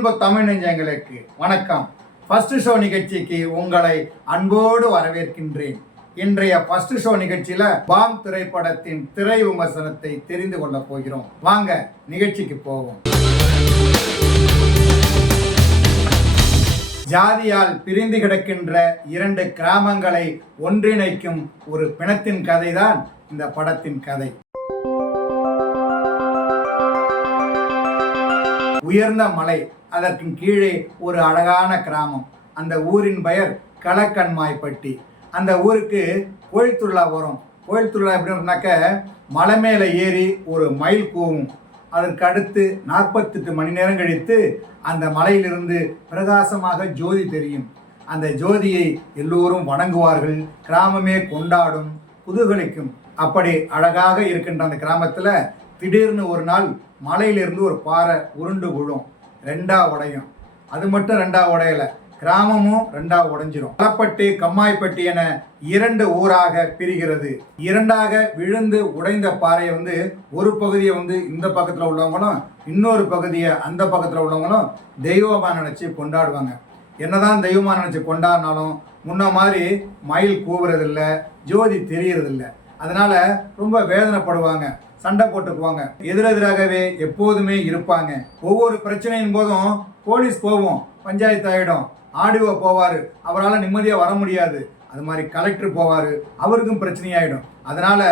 அன்பு தமிழ் நெஞ்சங்களுக்கு வணக்கம். ஃபர்ஸ்ட் ஷோ நிகழ்ச்சிக்கு உங்களை அன்போடு வரவேற்கின்றேன். இன்றைய ஃபர்ஸ்ட் ஷோ நிகழ்ச்சியில பாம் திரைப்படத்தின் திரை விமர்சனத்தை தெரிந்து கொள்ள போகிறோம். வாங்க நிகழ்ச்சிக்கு போவோம். ஜாதியால் பிரிந்து கிடக்கின்ற இரண்டு கிராமங்களை ஒன்றிணைக்கும் ஒரு பிணத்தின் கதைதான் இந்த படத்தின் கதை. உயர்ந்த மலை, அதற்கு கீழே ஒரு அழகான கிராமம். அந்த ஊரின் பெயர் களக்கண்மாய்ப்பட்டி. அந்த ஊருக்கு கோயில் திருவிழா வரும். கோயில் திருவிழா எப்படின்னாக்க மலை மேலே ஏறி ஒரு மயில் கூவும். அதற்கு அடுத்து 48 மணி நேரம் கழித்து அந்த மலையிலிருந்து பிரகாசமாக ஜோதி தெரியும். அந்த ஜோதியை எல்லோரும் வணங்குவார்கள். கிராமமே கொண்டாடும், குதூகலிக்கும். அப்படி அழகாக இருக்கின்ற அந்த கிராமத்தில் திடீர்னு ஒரு நாள் மலையிலிருந்து ஒரு பாறை உருண்டு விழும். ரெண்டா உடையும். அது மட்டும் ரெண்டா உடையல, கிராமமும் ரெண்டா உடைஞ்சிரும். களப்பட்டி கம்மாய்ப்பட்டி என இரண்டு ஊராக பிரிகிறது. இரண்டாக விழுந்து உடைந்த பாறையை ஒரு பகுதியை இந்த பக்கத்தில் உள்ளவங்களும் இன்னொரு பகுதியை அந்த பக்கத்தில் உள்ளவங்களும் தெய்வமாக நினச்சி கொண்டாடுவாங்க. என்னதான் தெய்வமாக நினச்சி கொண்டாடினாலும் முன்ன மாதிரி மயில் கூவுறதில்லை, ஜோதி தெரியறதில்லை. அதனால ரொம்ப வேதனைப்படுவாங்க, சண்டை போட்டுக்குவாங்க. எதிரெதிராகவே எப்போதுமே இருப்பாங்க. ஒவ்வொரு பிரச்சனையின் போதும் போலீஸ் போவோம், பஞ்சாயத்து ஆகிடும். ஆடிஓ போவார், அவரால் நிம்மதியாக வர முடியாது. அது மாதிரி கலெக்டர் போவார், அவருக்கும் பிரச்சனையாயிடும். அதனால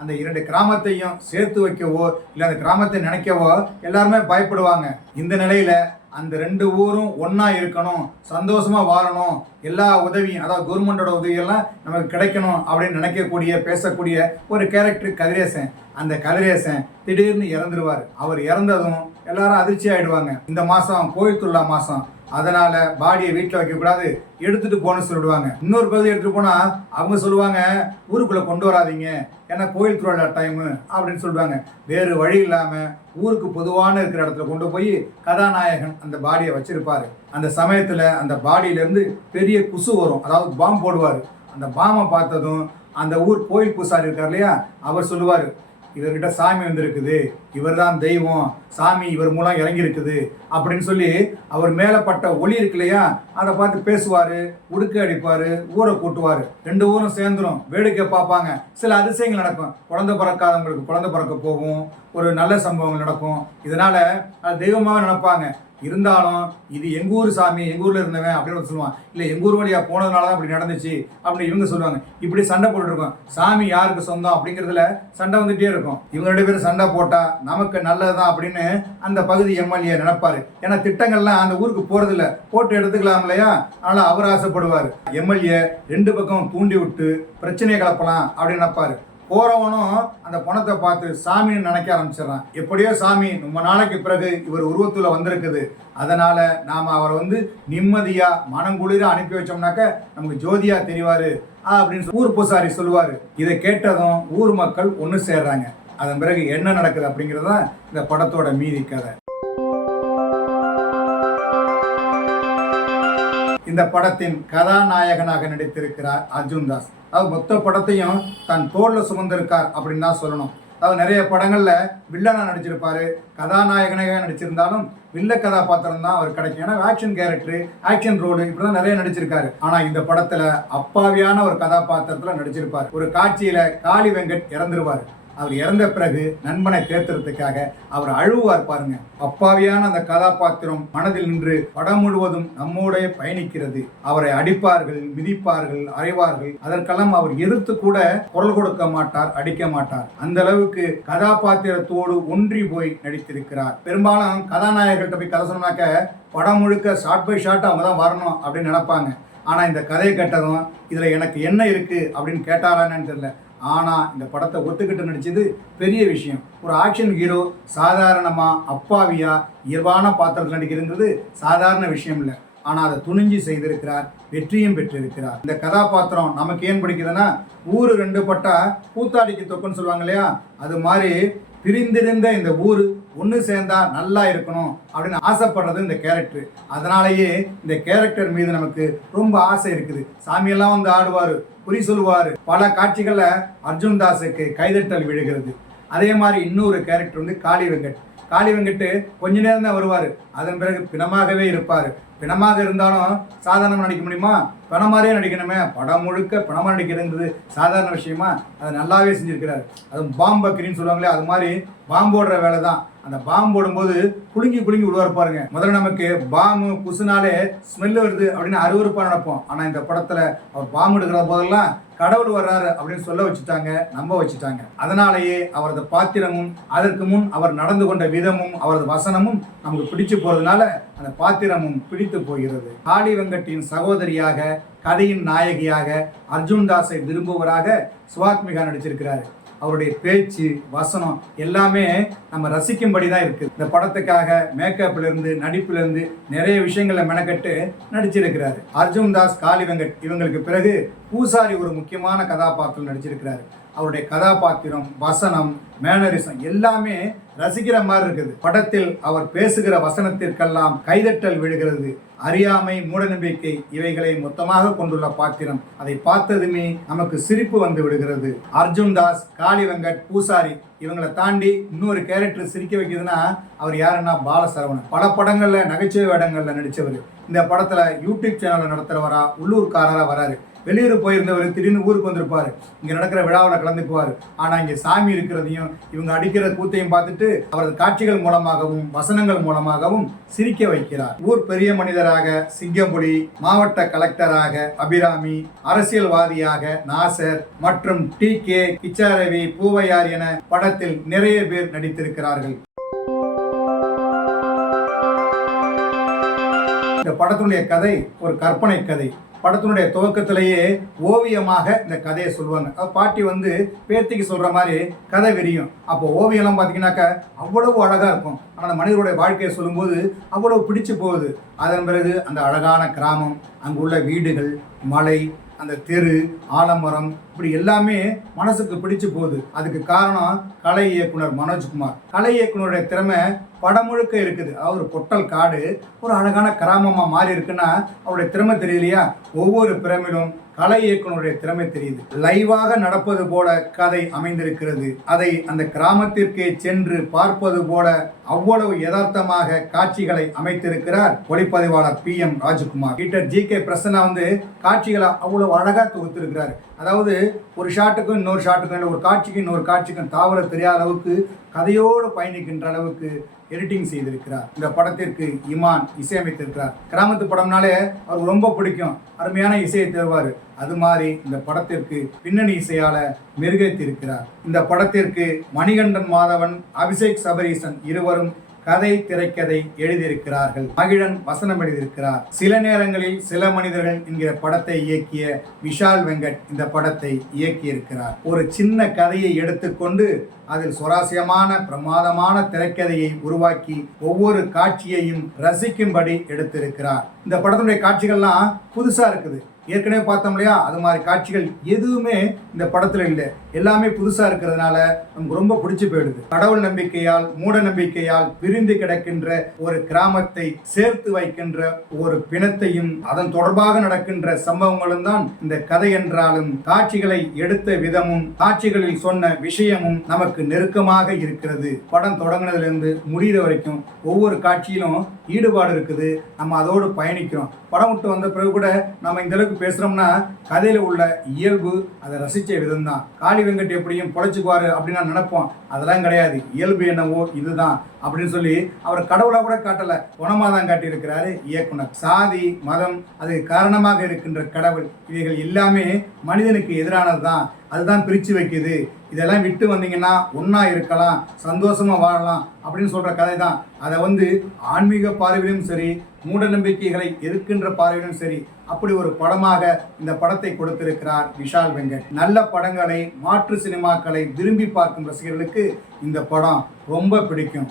அந்த இரண்டு கிராமத்தையும் சேர்த்து வைக்கவோ இல்லை அந்த கிராமத்தை நினைக்கவோ எல்லாருமே பயப்படுவாங்க. இந்த நிலையில அந்த ரெண்டு ஊரும் ஒன்னா இருக்கணும், சந்தோஷமா வாழணும், எல்லா உதவியும் அதாவது கவர்மெண்டோட உதவியெல்லாம் நமக்கு கிடைக்கணும் அப்படின்னு நினைக்கக்கூடிய பேசக்கூடிய ஒரு கேரக்டர் கதிரேசன். அந்த கதிரேசன் திடீர்னு இறந்துருவார். அவர் இறந்ததும் எல்லாரும் அதிர்ச்சி ஆயிடுவாங்க. இந்த மாசம் கோயில் திருவிழா மாசம், அதனால பாடியை வீட்டில் வைக்கக்கூடாது, எடுத்துட்டு போன்னு சொல்லிடுவாங்க. இன்னொரு பகுதி எடுத்துட்டு போனா அவங்க சொல்லுவாங்க, ஊருக்குள்ள கொண்டு வராதிங்க, ஏன்னா கோயில் திருவிழா டைமு அப்படின்னு சொல்லுவாங்க. வேறு வழி இல்லாம ஊருக்கு பொதுவான இருக்கிற இடத்துல கொண்டு போய் கதாநாயகன் அந்த பாடியை வச்சிருப்பாரு. அந்த சமயத்துல அந்த பாடியிலேருந்து பெரிய குசு வரும், அதாவது பாம்பு போடுவார். அந்த பாம்பை பார்த்ததும் அந்த ஊர் கோயில் பூசாரி இருக்கார் இல்லையா, அவர் சொல்லுவார், இவர்கிட்ட சாமி வந்திருக்குது, இவர் தான் தெய்வம், சாமி இவர் மூலம் இறங்கியிருக்குது அப்படின்னு சொல்லி அவர் மேலே பட்ட ஒளி இருக்கு இல்லையா, அதை பார்த்து பேசுவார், உடுக்க அடிப்பார், ஊரை கூட்டுவார். ரெண்டு ஊரும் சேர்ந்துடும், வேடிக்கை பார்ப்பாங்க. சில அதிசயங்கள் நடக்கும். குழந்தை பிறக்காதவங்களுக்கு குழந்தை பிறக்க போகும், ஒரு நல்ல சம்பவங்கள் நடக்கும். இதனால அது தெய்வமாக நினைப்பாங்க. இருந்தாலும் இது எங்கள் ஊர் சாமி, எங்கள் ஊரில் இருந்தவன் அப்படின்னு சொல்லுவான். இல்லை எங்கள் ஊர் வழியாக போனதுனால தான் அப்படி நடந்துச்சு அப்படின்னு இவங்க சொல்லுவாங்க. இப்படி சண்டை போட்டுருக்கோம். சாமி யாருக்கு சொந்தம் அப்படிங்கிறதுல சண்டை வந்துகிட்டே இருக்கும். இவங்க 2 பேரும் சண்டை போட்டால் நமக்கு நல்லதுதான் அப்படின்னு அந்த பகுதி எம்எல்ஏ நினைப்பாரு. ஏன்னா திட்டங்கள்லாம் அந்த ஊருக்கு போகிறதில்ல, போட்டு எடுத்துக்கலாம் இல்லையா, அதனால் அவர் ஆசைப்படுவார். எம்எல்ஏ 2 பக்கம் தூண்டி விட்டு பிரச்சனையை கலப்பலாம் அப்படின்னு நினைப்பாரு. போறவனும் அந்த பணத்தை பார்த்து சாமின்னு நினைக்க ஆரம்பிச்சிடறான். எப்படியோ சாமி ரொம்ப நாளைக்கு பிறகு இவர் உருவத்துல வந்திருக்குது, அதனால நாம அவரை நிம்மதியா மனங்குளிர அனுப்பி வச்சோம்னாக்க நமக்கு ஜோதியா தெரிவாரு அப்படின்னு ஊர் பூசாரி சொல்லுவாரு. இதை கேட்டதும் ஊர் மக்கள் ஒன்று சேர்றாங்க. அதன் பிறகு என்ன நடக்குது அப்படிங்கிறதான் இந்த படத்தோட மீதி கதை. இந்த படத்தின் கதாநாயகனாக நடித்திருக்கிறார் அர்ஜுன் தாஸ். அது மொத்த படத்தையும் தன் தோல்ல சுமந்திருக்கார் அப்படின்னு தான் சொல்லணும். அதாவது நிறைய படங்கள்ல வில்லனா நடிச்சிருப்பாரு, கதாநாயகனாக நடிச்சிருந்தாலும் வில்ல கதாபாத்திரம் தான் அவர் கிடைக்கும். ஏன்னா ஆக்ஷன் கேரக்டர், ஆக்ஷன் ரோடு இப்படிதான் நிறைய நடிச்சிருக்காரு. ஆனா இந்த படத்துல அப்பாவியான ஒரு கதாபாத்திரத்துல நடிச்சிருப்பாரு. ஒரு காட்சியில காளி வெங்கட் இறந்துருவாரு. அவர் இறந்த பிறகு நண்பனை தேர்த்துறதுக்காக அவர் அழுவார் பாருங்க. அப்பாவியான அந்த கதாபாத்திரம் மனதில் நின்று படம் முழுவதும் நம்மோடைய பயணிக்கிறது. அவரை அடிப்பார்கள், மிதிப்பார்கள், அறைவார்கள். அதற்கெல்லாம் அவர் எதிர்த்து கூட குரல் கொடுக்க மாட்டார், அடிக்க மாட்டார். அந்த அளவுக்கு கதாபாத்திரத்தோடு ஒன்றி போய் நடித்திருக்கிறார். பெரும்பாலும் கதாநாயகர்கள்ட்ட போய் கதை சொன்னாக்க படம் முழுக்க ஷார்ட் பை ஷார்ட் அவங்க தான் வரணும் அப்படின்னு நினைப்பாங்க. ஆனா இந்த கதையை கேட்டதும் இதுல எனக்கு என்ன இருக்கு அப்படின்னு கேட்டாரான்னு தெரியல. ஆனால் இந்த படத்தை ஒத்துக்கிட்டு நடிச்சது பெரிய விஷயம். ஒரு ஆக்ஷன் ஹீரோ சாதாரணமாக அப்பாவியா இயல்பான பாத்திரத்தில் நடிக்கிறதுங்கிறது சாதாரண விஷயம் இல்லை. ஆனால் அதை துணிஞ்சு செய்திருக்கிறார், வெற்றியும் பெற்றிருக்கிறார். இந்த கதாபாத்திரம் நமக்கு ஏன் பிடிக்குதுன்னா, ஊரு 2 பட்டா கூத்தாடிக்கு தொக்குன்னு சொல்லுவாங்க இல்லையா, அது மாதிரி பிரிந்திருந்த இந்த ஊர் ஒன்று சேர்ந்தா நல்லா இருக்கணும் அப்படின்னு ஆசைப்படுறது இந்த கேரக்டர். அதனாலேயே இந்த கேரக்டர் மீது நமக்கு ரொம்ப ஆசை இருக்குது. சாமியெல்லாம் ஆடுவார், குறி சொல்லுவார். பல காட்சிகளில் அர்ஜுன் தாஸுக்கு கைதட்டல் விழுகிறது. அதே மாதிரி இன்னொரு கேரக்டர் காளி வெங்கட். காளி வெங்கட் கொஞ்ச நேரம் தான் வருவார், அதன் பிறகு பிணமாகவே இருப்பார். பிணமாக இருந்தாலும் சாதாரணமாக நடிக்க முடியுமா? பிணமாதிரியே நடிக்கணுமே. படம் முழுக்க பிணமாக நடிக்கிறதுங்கிறது சாதாரண விஷயமா? அதை நல்லாவே செஞ்சுருக்கிறார். அதுவும் பாம்பு பக்கிரின்னு சொல்லுவாங்களே, அது மாதிரி பாம்பு போடுற வேலை தான். அந்த பாம்பு போடும்போது புழுங்கி விடுவார் பாருங்க. முதல்ல நமக்கு பாம்பு புசுனாலே ஸ்மெல் வருது அப்படின்னு அருவருப்பா நடப்போம். ஆனால் இந்த படத்தில் அவர் பாம்பு எடுக்கிற போதெல்லாம் கடவுள் வர்றாரு அப்படின்னு சொல்ல வச்சுட்டாங்க, நம்ப வச்சுட்டாங்க. அதனாலேயே அவரது பாத்திரமும் அதற்கு முன் அவர் நடந்து கொண்ட விதமும் அவரது வசனமும் நமக்கு பிடிச்சு போறதுனால அந்த பாத்திரமும் பிடித்து போகிறது. காளி வெங்கட்டின் சகோதரியாக, கதையின் நாயகியாக, அர்ஜுன் தாஸை விரும்புவராக சுவாத்மிகா நடிச்சிருக்கிறாரு. அவருடைய பேச்சு, வசனம் எல்லாமே நம்ம ரசிக்கும்படி தான் இருக்குது. இந்த படத்துக்காக மேக்கப்லேருந்து நடிப்புலேருந்து நிறைய விஷயங்களை மெனக்கட்டு நடிச்சிருக்கிறாரு. அர்ஜுன் தாஸ், காளி வெங்கட் இவங்களுக்கு பிறகு பூசாரி ஒரு முக்கியமான கதாபாத்திரம் நடிச்சிருக்கிறாரு. அவருடைய கதாபாத்திரம், வசனம், மேனரிசம் எல்லாமே ரசிக்கிற மாதிரி இருக்குது. படத்தில் அவர் பேசுகிற வசனத்திற்கெல்லாம் கைதட்டல் விழுகிறது. அறியாமை, மூடநம்பிக்கை இவைகளை மொத்தமாக கொண்டுள்ள பாத்திரம். அதை பார்த்ததுமே நமக்கு சிரிப்பு வந்து விடுகிறது. அர்ஜுன் தாஸ், காளி வெங்கட், பூசாரி இவங்களை தாண்டி இன்னொரு கேரக்டர் சிரிக்க வைக்குதுன்னா அவர் யாருன்னா பாலசரவணன். பல படங்கள்ல நகைச்சுவை வேடங்கள்ல நடிச்சவர். இந்த படத்துல யூடியூப் சேனல் நடத்துறவரா, உள்ளூர்காரரா வராரு. வெளியூர் போயிருந்தவர் திடீர்னு ஊருக்கு வந்திருப்பாரு, இங்க நடக்கிற விழாவில் கலந்துக்குவார். ஆனா இங்க சாமி இருக்கிறதையும் இவங்க அடிக்கிற கூத்தையும் பார்த்துட்டு அவரது காட்சிகள் மூலமாகவும் வசனங்கள் மூலமாகவும் சிரிக்க வைக்கிறார். ஊர் பெரிய மனிதராக சிங்கம்புலி, மாவட்ட கலெக்டராக அபிராமி, அரசியல்வாதியாக நாசர் மற்றும் TK, கிச்சாரவி, பூவையார் என படத்தில் நிறைய பேர் நடித்திருக்கிறார்கள். இந்த படத்தினுடைய கதை ஒரு கற்பனை கதை. படத்தினுடைய துவக்கத்திலேயே ஓவியமாக இந்த கதையை சொல்லுவாங்க. பாட்டி பேத்திக்கு சொல்கிற மாதிரி கதை விரியும். அப்போ ஓவியம்லாம் பார்த்தீங்கன்னாக்கா அவ்வளவு அழகாக இருக்கும். ஆனால் அந்த மனிதருடைய வாழ்க்கையை சொல்லும்போது அவ்வளவு பிடிச்சு போகுது. அதன் பிறகு அந்த அழகான கிராமம், அங்குள்ள வீடுகள், மலை, அந்த தெரு, ஆலமரம் இப்படி எல்லாமே மனசுக்கு பிடிச்சு போகுது. அதுக்கு காரணம் கலை இயக்குனர் மனோஜ்குமார். கலை இயக்குனருடைய திறமை படம் முழுக்க இருக்குது. அதாவது ஒரு பொட்டல் காடு ஒரு அழகான கிராமமாக மாறி இருக்குன்னா அவருடைய திறமை தெரியலையா? ஒவ்வொரு பிரமிலும் கலை இயக்குனருடைய திறமை தெரியுது. லைவாக நடப்பது போல கதை அமைந்திருக்கிறது. அதை அந்த கிராமத்திற்கே சென்று பார்ப்பது போல அவ்வளவு யதார்த்தமாக காட்சிகளை அமைத்திருக்கிறார் ஒளிப்பதிவாளர் PM Rajkumar. Editor GK Prasanna காட்சிகளை அவ்வளவு அழகா தொகுத்திருக்கிறார். அதாவது ஒரு ஷாட்டுக்கும் இன்னொரு ஷாட்டுக்கும் இல்லை, ஒரு காட்சிக்கும் இன்னொரு காட்சிக்கும் தாவர தெரியாத அளவுக்கு கதையோடு பயணிக்கின்ற அளவுக்கு எடிட்டிங் செய்திருக்கிறார். இந்த படத்திற்கு இமான் இசையமைத்திருக்கிறார். கிராமத்து படம்னாலே அவருக்கு ரொம்ப பிடிக்கும், அருமையான இசையை தருவார். அது மாதிரி இந்த படத்திற்கு பின்னணி இசையால மெருகேற்றிருக்கிறார். இந்த படத்திற்கு மணிகண்டன் மாதவன், அபிஷேக் சபரீசன் இருவரும் கதை, திரைக்கதை எழுதியிருக்கிறார்கள். மகிழன் வசனம் எழுதியிருக்கிறார். சில நேரங்களில் சில மனிதர்கள் என்கிற படத்தை இயக்கிய விஷால் வெங்கட் இந்த படத்தை இயக்கியிருக்கிறார். ஒரு சின்ன கதையை எடுத்துக்கொண்டு அதில் சுவாரஸ்யமான பிரமாதமான திரைக்கதையை உருவாக்கி ஒவ்வொரு காட்சியையும் ரசிக்கும்படி எடுத்திருக்கிறார். இந்த படத்தினுடைய காட்சிகள்லாம் புதுசா இருக்குது. ஏற்கனவே பார்த்தோம் இல்லையா, அது மாதிரி காட்சிகள் எதுவுமே இந்த படத்துல இல்லை. எல்லாமே புதுசா இருக்கிறதுனால நமக்கு ரொம்ப பிடிச்சு போயிடுது. கடவுள் நம்பிக்கையால், மூட நம்பிக்கையால் பிரிந்து கிடக்கின்ற ஒரு கிராமத்தை சேர்த்து வைக்கின்ற ஒரு பிணத்தையும் அதன் தொடர்பாக நடக்கின்ற சம்பவங்களும் தான் இந்த கதை என்றாலும் காட்சிகளை எடுத்த விதமும் காட்சிகளில் சொன்ன விஷயமும் நமக்கு நெருக்கமாக இருக்கிறது. படம் தொடங்கினதுலேருந்து முடிகிற வரைக்கும் ஒவ்வொரு காட்சியிலும் ஈடுபாடு இருக்குது. நம்ம அதோடு பயணிக்கிறோம். படம் விட்டு வந்த பிறகு கூட நம்ம இந்த அளவுக்கு பேசுறோம்னா கதையில உள்ள இயல்பு, அதை ரசிச்ச விதம் தான். காளி வெங்கட் எப்படியும் பொழைச்சுக்குவாரு அப்படின்னு நான் நினைப்போம். அதெல்லாம் கிடையாது. இயல்பு என்னவோ இதுதான் அப்படின்னு சொல்லி அவர் கடவுளா கூட காட்டல, குணமா தான் காட்டியிருக்கிறாரு இயக்குனர். சாதி, மதம், அது காரணமாக இருக்கின்ற கடவுள் இவைகள் எல்லாமே மனிதனுக்கு எதிரானது தான். அதுதான் பிரித்து வைக்குது. இதெல்லாம் விட்டு வந்தீங்கன்னா ஒன்றா இருக்கலாம், சந்தோஷமாக வாழலாம் அப்படின்னு சொல்கிற கதை தான். அதை ஆன்மீக பார்வையிலும் சரி, மூட நம்பிக்கைகளை எதிர்க்கின்ற பார்வையிலும் சரி, அப்படி ஒரு படமாக இந்த படத்தை கொடுத்திருக்கிறார் விஷால் வெங்கட். நல்ல படங்களை, மாற்று சினிமாக்களை விரும்பி பார்க்கும் ரசிகர்களுக்கு இந்த படம் ரொம்ப பிடிக்கும்.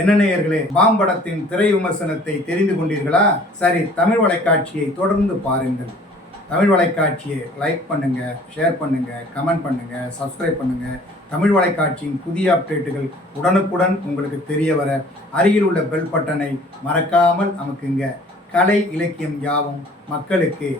என்ன நேயர்களே, பாம் படத்தின் திரை விமர்சனத்தை தெரிந்து கொண்டீர்களா? சரி, தமிழ் வலைக்காட்சியை தொடர்ந்து பாருங்கள். தமிழ் வலைக்காட்சியை லைக் பண்ணுங்க, ஷேர் பண்ணுங்க, கமெண்ட் பண்ணுங்க, சப்ஸ்கிரைப் பண்ணுங்க. தமிழ் வலைக்காட்சியின் புதிய அப்டேட்டுகள் உடனுக்குடன் உங்களுக்கு தெரிய வர அருகில் உள்ள பெல் பட்டனை மறக்காமல் அமுக்குங்க. கலை இலக்கியம் யாவும் மக்களுக்கு.